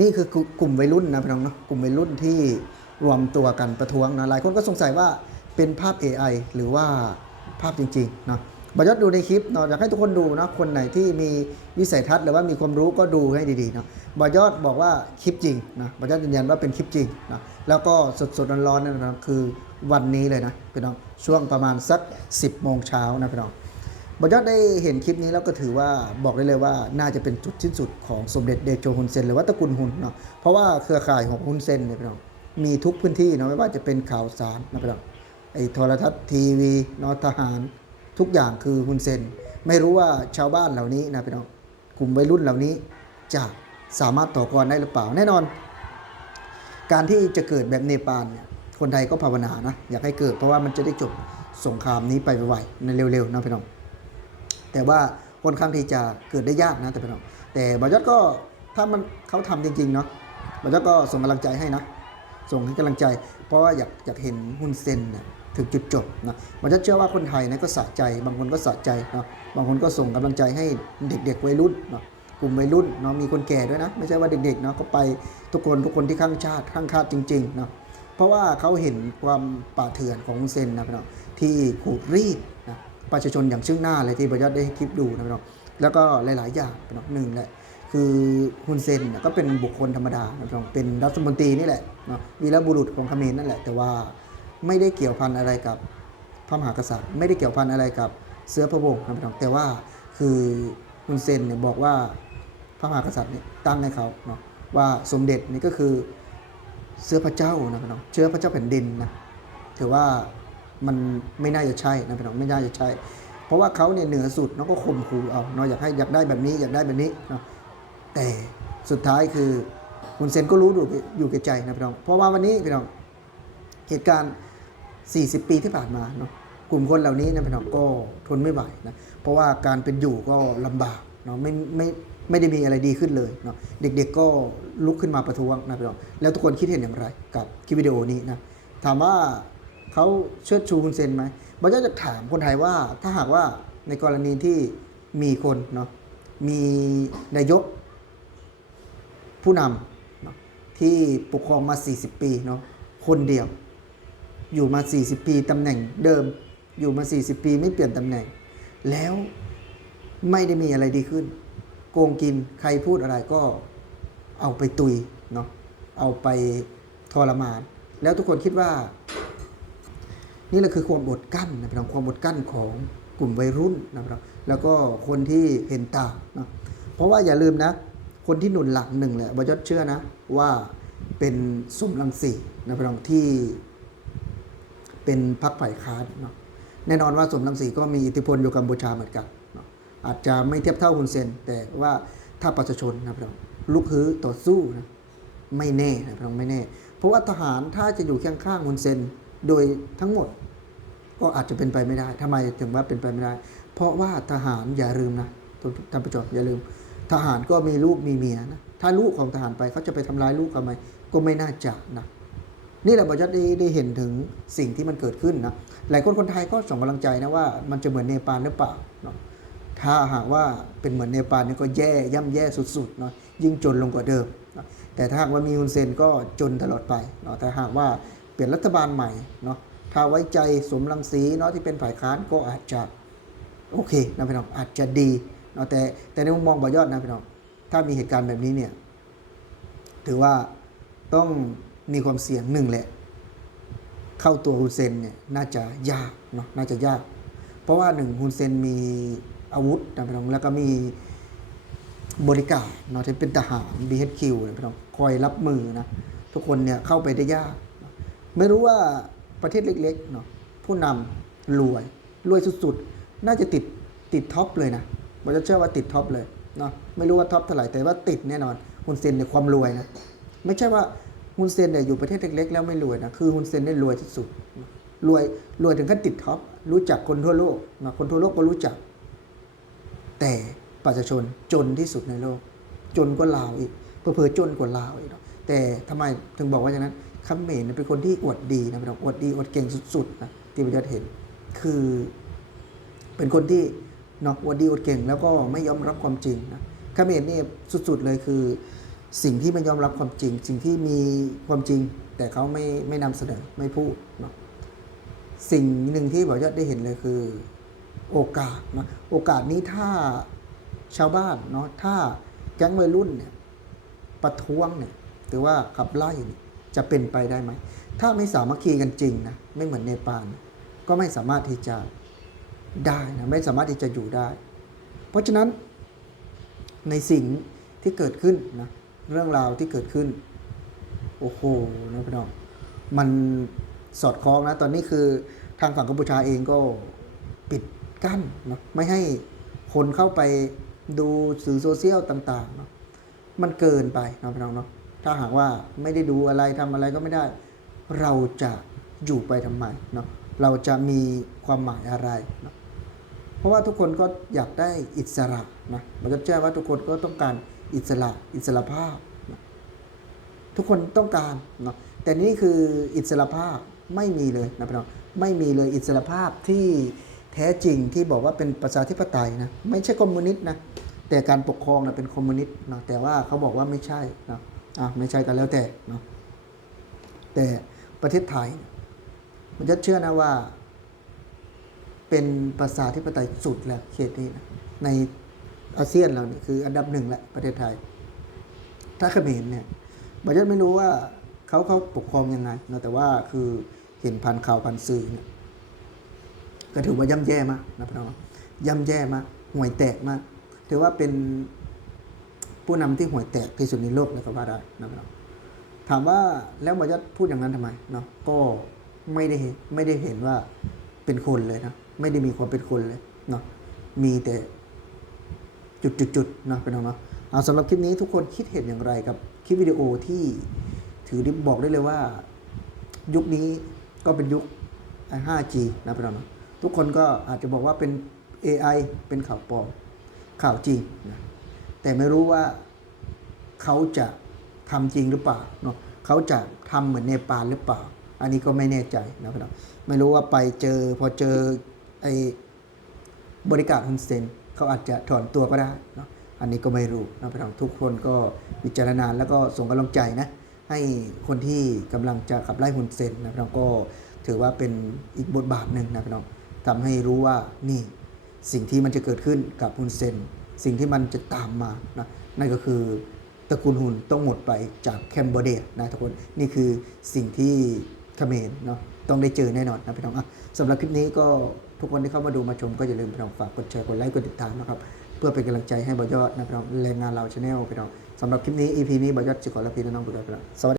นี่คือกลุ่มวัยรุ่นนะพี่น้องเนาะกลุ่มวัยรุ่นที่รวมตัวกันประท้วงนะหลายคนก็สงสัยว่าเป็นภาพ AI หรือว่าภาพจริงๆเนาะบอยอดดูในคลิปเนาะอยากให้ทุกคนดูนะคนไหนที่มีวิสัยทัศน์หรือว่ามีความรู้ก็ดูให้ดีๆเนาะบอยอดบอกว่าคลิปจริงนะบอยอดยืนยันว่าเป็นคลิปจริงนะแล้วก็สดๆร้อนๆนั่นนะคือวันนี้เลยนะพี่น้องช่วงประมาณสัก 10โมงเช้านะพี่น้อง บรรยอดได้เห็นคลิปนี้แล้วก็ถือว่าบอกได้เลยว่าน่าจะเป็นจุดสิ้นสุดของสมเด็จเดโจฮุนเซนหรือว่าตระกูลฮุนเนาะเพราะว่าเครือข่ายของฮุนเซนเนี่ยพี่น้องมีทุกพื้นที่เนาะไม่ว่าจะเป็นข่าวสารนะพี่น้องไอ้โทรทัศน์ทีวีเนาะทหาร ทุกอย่างคือฮุนเซน ไม่รู้ว่าชาวบ้านเหล่านี้นะพี่น้องกลุ่มวัยรุ่นเหล่านี้จะสามารถต่อกรได้หรือเปล่าแน่นอน การที่จะเกิดแบบเนปาลเนี่ยคนไทยก็ภาวนานะอยากให้เกิดเพราะว่ามันจะได้จบสงครามนี้ไปไวๆในเร็วๆนะพี่น้อง แต่ว่าค่อนข้างที่จะเกิดได้ยากนะแต่พี่น้องแต่บอยอดก็ถ้ามันเขาทำจริงๆเนาะบอยอดก็ส่งกำลังใจให้นะ ส่งให้กำลังใจ เพราะว่าอยากอยากเห็นฮุนเซนนี่ยถึงจุดจบนะบอยอดเชื่อว่าคนไทยนะก็สะใจ บางคนก็สะใจเนาะบางคนก็ส่งกำลังใจให้เด็ก ๆ วัยรุ่นเนาะกลุ่มวัยรุ่นเนาะมีคนแก่ด้วยนะ ไม่ใช่ว่าเด็กๆเนาะก็ไปทุกคนทุกคนที่ข้างชาติข้างชาติจริงๆเนาะเพราะว่าเขาเห็นความป่าเถื่อนของเซนนะพี่น้องที่ขูดรีด ประชาชนอย่างซึ่งหน้าเลยที่บอยอดได้คลิปดูนะพี่น้องแล้วก็หลาย ๆ อย่างพี่น้องหนึ่งแหละคือฮุนเซนก็เป็นบุคคลธรรมดานะพี่น้องเป็นรัฐมนตรีนี่แหละเนาะวีรบุรุษของเขมรนั่นแหละ แต่ว่าไม่ได้เกี่ยวพันอะไรกับพระมหากษัตริย์ ไม่ได้เกี่ยวพันอะไรกับเสื้อพระวงศ์นะพี่น้องแต่ว่าคือฮุนเซนเนี่ยบอกว่าพระมหากษัตริย์เนี่ยตั้งให้เขาเนาะว่าสมเด็จนี่ก็คือเสื้อพระเจ้านะพี่น้องเชื้อพระเจ้าแผ่นดินนะถือว่า มันไม่น่าจะใช่นะพี่น้องไม่น่าจะใช่ เพราะว่าเขาเนี่ยเหนือสุดเนาะก็ข่มขู่เอาเนาะอยากให้อยากได้แบบนี้อยากได้แบบนี้เนาะแต่สุดท้ายคือคุณเซนก็รู้อยู่อยู่แก่ใจนะพี่น้อง เพราะว่าวันนี้พี่น้องเหตุการณ์ 40 ปีที่ผ่านมาเนาะกลุ่มคนเหล่านี้นะพี่น้องก็ทนไม่ไหวนะเพราะว่าการเป็นอยู่ก็ลำบากเนาะไม่ไม่ไม่ได้มีอะไรดีขึ้นเลยเนาะเด็กๆก็ลุกขึ้นมาประท้วงนะพี่น้องแล้วทุกคนคิดเห็นอย่างไรกับคลิปวิดีโอนี้นะถามว่า เขาเชิดชูคุณเซนไหมบอยจะถามคนไทยว่าถ้าหากว่าในกรณีที่มีคนเนาะมีนายกผู้นำที่ปกครองมา 40 ปีเนาะคนเดียว อยู่มา 40 ปีตำแหน่งเดิมอยู่มา 40 ปีไม่เปลี่ยนตำแหน่ง แล้วไม่ได้มีอะไรดีขึ้น โกงกินใครพูดอะไรก็เอาไปตุยเนาะเอาไปทรมาน แล้วทุกคนคิดว่า นี่แหละคือความอดกั้นนะพี่น้องความอดกั้นของกลุ่มวัยรุ่นนะครับ แล้วก็คนที่เห็นต่างนะเพราะว่าอย่าลืมนะ คนที่หนุนหลังหนึ่งแหละบยศเชื่อนะว่าเป็นสุมรังสีนะพี่น้องที่เป็นพรรคฝ่ายค้านเนาะแน่นอนว่าสมรังสีก็มีอิทธิพลอยู่กัมพูชาเหมือนกันเนาะอาจจะไม่เทียบเท่าคุณเซน แต่ว่าถ้าประชาชนนะพี่น้องลุกฮือต่อสู้นะไม่แน่นะพี่น้องไม่แน่ เพราะว่าทหารถ้าจะอยู่เคียงข้างคุณเซน โดยทั้งหมดก็อาจจะเป็นไปไม่ได้ทำไมถึงว่าเป็นไปไม่ได้ เพราะว่าทหารอย่าลืมนะท่านผู้ชมอย่าลืม ทหารก็มีลูกมีเมียนะถ้าลูกของทหารไปเขาจะไปทำร้ายลูกทำไมก็ไม่น่าจะนะนี่แหละบอจะได้ได้เห็นถึงสิ่งที่มันเกิดขึ้นนะหลายคนคนไทยก็ส่งกำลังใจนะว่ามันจะเหมือนเนปาลหรือเปล่าเนาะถ้าหากว่าเป็นเหมือนเนปาลเนี่ยก็แย่ย่ำแย่สุดๆเนาะยิ่งจนลงกว่าเดิม แต่ถ้าหากว่ามีฮุนเซนก็จนตลอดไปเนาะแต่หากว่า เปลี่ยนรัฐบาลใหม่เนาะถ้าไว้ใจสมรังสีเนาะที่เป็นฝ่ายค้านก็อาจจะโอเคนะพี่น้องอาจจะดีเนาะแต่แต่ในมุมมองบอยอดนะพี่น้องถ้ามีเหตุการณ์แบบนี้เนี่ยถือว่าต้องมีความเสี่ยงหนึ่งแหละ เข้าตัวฮุนเซนเนี่ยน่าจะยากเนาะน่าจะยาก เพราะว่าหนึ่งฮุนเซนมีอาวุธนะพี่น้องแล้วก็มีบริการเนาะที่เป็นทหาร BHQ นะพี่น้องคอยรับมือนะทุกคนเนี่ยเข้าไปได้ยาก ไม่รู้ว่าประเทศเล็กๆเนาะผู้นำรวยรวยสุดๆ น่าจะติดติดท็อปเลยนะผมจะเชื่อว่าติดท็อปเลยเนาะไม่รู้ว่าท็อปเท่าไหร่แต่ว่าติดแน่นอนฮุนเซนในความรวยนะไม่ใช่ว่าฮุนเซนเนี่ยอยู่ประเทศเล็กๆ แล้วไม่รวยนะคือฮุนเซนได้รวยที่สุดรวยรวยถึงขั้นติดท็อปรู้จักคนทั่วโลกนะคนทั่วโลกก็รู้จัก แต่ประชาชนจนที่สุดในโลก จนกว่าลาวอีกเพื่อๆจนกว่าลาวอีกเนาะแต่ทำไมถึงบอกว่าอย่างนั้น เขมรเนี่ยเป็นคนที่อวดดีนะพี่น้องอวดดีอวดเก่งสุดๆนะที่ประชาชนเห็น คือ เป็นคนที่เนอกอวดดีอวดเก่ง แล้วก็ไม่ยอมรับความจริงนะเขมรนี่สุดๆเลยคือ สิ่งที่ไม่ยอมรับความจริง สิ่งที่มีความจริง แต่เขาไม่ไม่นำเสนอไม่พูดเนาะสิ่งหนึ่งที่บอกยอดได้เห็นเลยคือโอกาสนะโอกาสนี้ถ้าชาวบ้านเนาะถ้าแก๊งวัยรุ่นเนี่ยประท้วงเนี่ยหรือว่าขับไล่เนี่ย จะเป็นไปได้ไหม ถ้าไม่สามัคคีกันจริงนะไม่เหมือนเนปาลก็ไม่สามารถที่จะได้นะไม่สามารถที่จะอยู่ได้ เพราะฉะนั้นในสิ่งที่เกิดขึ้นนะเรื่องราวที่เกิดขึ้น โอ้โหนะพี่น้องมันสอดคล้องนะตอนนี้คือทางฝั่งกัมพูชาเองก็ปิดกั้นนะไม่ให้คนเข้าไปดูสื่อโซเชียลต่างๆเนาะมันเกินไปนะพี่น้องเนาะ ถ้าหากว่าไม่ได้ดูอะไรทำอะไรก็ไม่ได้ เราจะอยู่ไปทำไมเนาะเราจะมีความหมายอะไรเนาะเพราะว่าทุกคนก็อยากได้อิสระนะมันก็แจ้งว่าทุกคนก็ต้องการอิสระอิสระภาพนะทุกคนต้องการเนาะแต่นี่คืออิสระภาพไม่มีเลยนะพี่น้องไม่มีเลยอิสระภาพที่แท้จริงที่บอกว่าเป็นประชาธิปไตยนะไม่ใช่คอมมิวนิสต์นะแต่การปกครองนะเป็นคอมมิวนิสต์นะแต่ว่าเขาบอกว่าไม่ใช่นะ อะไม่ใช่กันแล้วแต่เนาะแต่ประเทศไทยมันจะเชื่อนะว่า เป็นประชาธิปไตยสุดแล้วเขตนี้นะในอาเซียนเราเนี่ยคืออันดับหนึ่งแหละประเทศไทย ถ้าเขมรเนี่ยบางท่านไม่รู้ว่าเขาเขาปกครองยังไงนะแต่ว่าคือเห็นพันข่าวพันสื่อเนี่ยก็ถือว่าย่ำแย่มากนะพี่น้องย่ำแย่มากห่วยแตกมาก ถือว่าเป็น ผู้นำที่ห่วยแตกที่สุดในโลกเลยก็ว่าได้นะพี่น้องถามว่าแล้วหมอยัดพูดอย่างนั้นทำไมเนาะก็ไม่ได้เห็นไม่ได้เห็นว่าเป็นคนเลยนะไม่ได้มีความเป็นคนเลยเนาะมีแต่จุดๆๆเนะเป็นองเนาะเอาสำหรับคลิปนี้ทุกคนคิดเห็นอย่างไรกับคลิปวิดีโอที่ถือได้บอกได้เลยว่า ยุคนี้ก็เป็นยุค 5G นะพี่น้องเนาะทุกคนก็อาจจะบอกว่าเป็น AI เป็นข่าวปลอมข่าวจริงนะ แต่ไม่รู้ว่าเขาจะทำจริงหรือเปล่าเนาะเขาจะทำเหมือนเนปาลหรือเปล่า อันนี้ก็ไม่แน่ใจนะพี่น้องไม่รู้ว่าไปเจอพอเจอไอ้บริการฮุนเซนเขาอาจจะถอนตัวก็ได้เนาะอันนี้ก็ไม่รู้นะพี่น้องทุกคนก็วิจารณาแล้วก็ส่งกำลังใจนะให้คนที่กำลังจะขับไล่ฮุนเซนนะพี่น้องก็ถือว่าเป็นอีกบทบาทหนึ่งนะพี่น้องทำให้รู้ว่านี่สิ่งที่มันจะเกิดขึ้นกับฮุนเซน สิ่งที่มันจะตามมานะนั่นก็คือตระกูลฮุนต้องหมดไปจากแคมเบเดียนะทุกคนนี่คือสิ่งที่เขมรเนาะต้องได้เจอแน่นอนนะพี่น้องอะสำหรับคลิปนี้ก็ทุกคนที่เข้ามาดูมาชมก็อย่าลืมพี่น้องฝากกดแชร์กดไลค์กดติดตามนะครับเพื่อเป็นกำลังใจให้บอยอดนะพี่น้องแรงงานเราชาแนลพี่น้องสำหรับคลิปนี้ EP นี้บอยอดจะขอลาพี่น้องไปก่อนสวัสดี